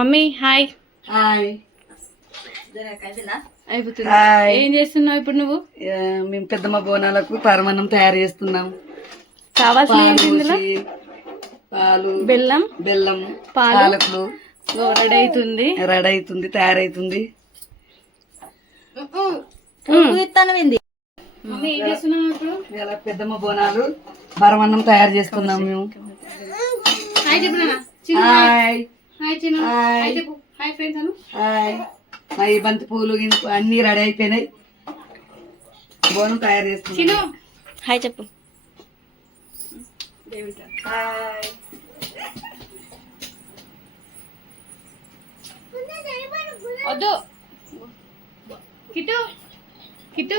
Mummy hi. Hi. అయిపోతుంది. Hi. ఏం చేస్తున్నావు ఇప్పుడు నువ్వు? మేము పెద్దమ్మ బోనాలకు పరమన్నం తయారు చేస్తున్నాం. కావాల్సిన పాలు బెల్లం. బెల్లం పాలు. పాలకులు. రెడీ అవుతుంది రెడీ అవుతుంది తయారైతుంది పెద్దమ్మ బోనాలు పరమన్నం తయారు చేస్తున్నాం మేము. హాయ్. ఈ బంతి పూలు గింపు అన్ని రెడీ అయిపోయినాయి. బోనం తయారు చేస్తున్నాం చిన్న హాయ్ చెప్పు హాయ్ వద్దు. కిట్టు. కిట్టు.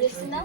বেশি না